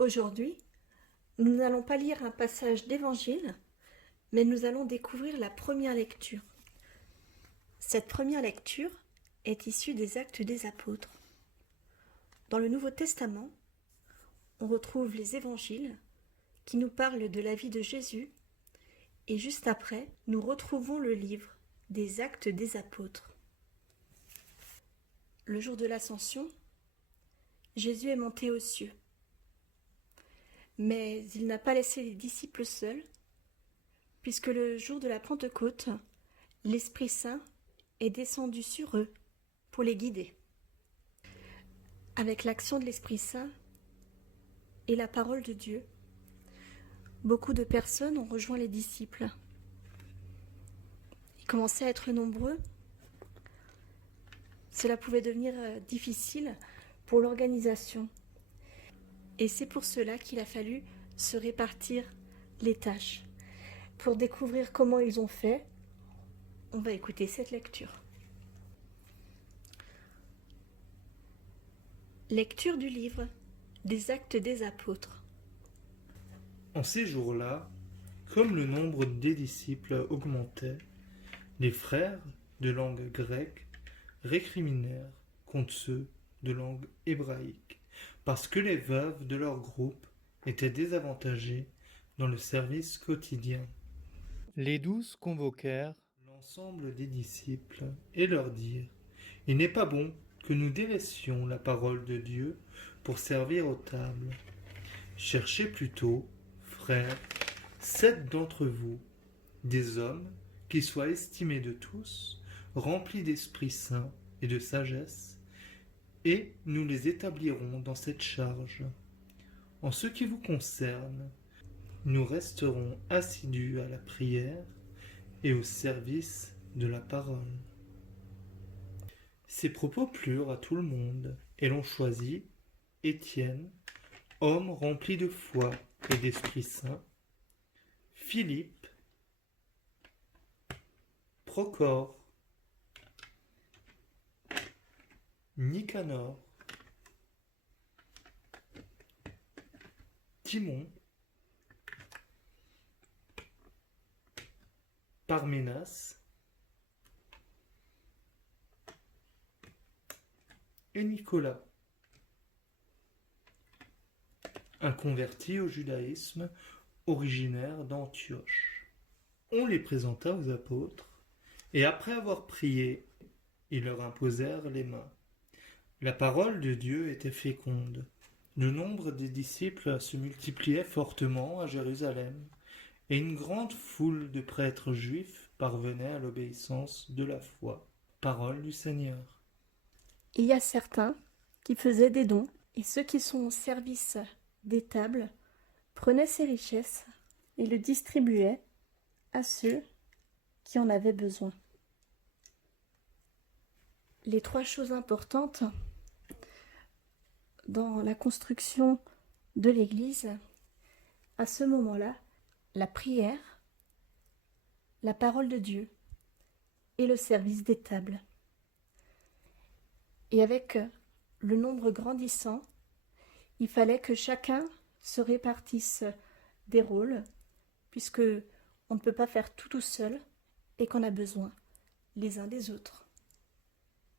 Aujourd'hui, nous n'allons pas lire un passage d'évangile, mais nous allons découvrir la première lecture. Cette première lecture est issue des Actes des Apôtres. Dans le Nouveau Testament, on retrouve les évangiles qui nous parlent de la vie de Jésus, et juste après, nous retrouvons le livre des Actes des Apôtres. Le jour de l'Ascension, Jésus est monté aux cieux. Mais il n'a pas laissé les disciples seuls, puisque le jour de la Pentecôte, l'Esprit Saint est descendu sur eux pour les guider. Avec l'action de l'Esprit Saint et la parole de Dieu, beaucoup de personnes ont rejoint les disciples. Ils commençaient à être nombreux. Cela pouvait devenir difficile pour l'organisation. Et c'est pour cela qu'il a fallu se répartir les tâches. Pour découvrir comment ils ont fait, on va écouter cette lecture. Lecture du livre des Actes des Apôtres. En ces jours-là, comme le nombre des disciples augmentait, les frères de langue grecque récriminèrent contre ceux de langue hébraïque, parce que les veuves de leur groupe étaient désavantagées dans le service quotidien. Les 12 convoquèrent l'ensemble des disciples et leur dirent : « Il n'est pas bon que nous délaissions la parole de Dieu pour servir aux tables. Cherchez plutôt, frères, 7 d'entre vous, des hommes qui soient estimés de tous, remplis d'Esprit Saint et de sagesse, et nous les établirons dans cette charge. En ce qui vous concerne, nous resterons assidus à la prière et au service de la parole. » Ces propos plurent à tout le monde, et l'on choisit Étienne, homme rempli de foi et d'Esprit Saint, Philippe, Procore, Nicanor, Timon, Parménas et Nicolas, un converti au judaïsme originaire d'Antioche. On les présenta aux apôtres, et après avoir prié, ils leur imposèrent les mains. La parole de Dieu était féconde. Le nombre des disciples se multipliait fortement à Jérusalem, et une grande foule de prêtres juifs parvenait à l'obéissance de la foi. Parole du Seigneur. Il y a certains qui faisaient des dons, et ceux qui sont au service des tables prenaient ces richesses et le distribuaient à ceux qui en avaient besoin. Les 3 choses importantes dans la construction de l'Église, à ce moment-là, la prière, la parole de Dieu et le service des tables. Et avec le nombre grandissant, il fallait que chacun se répartisse des rôles, puisque on ne peut pas faire tout seul et qu'on a besoin les uns des autres.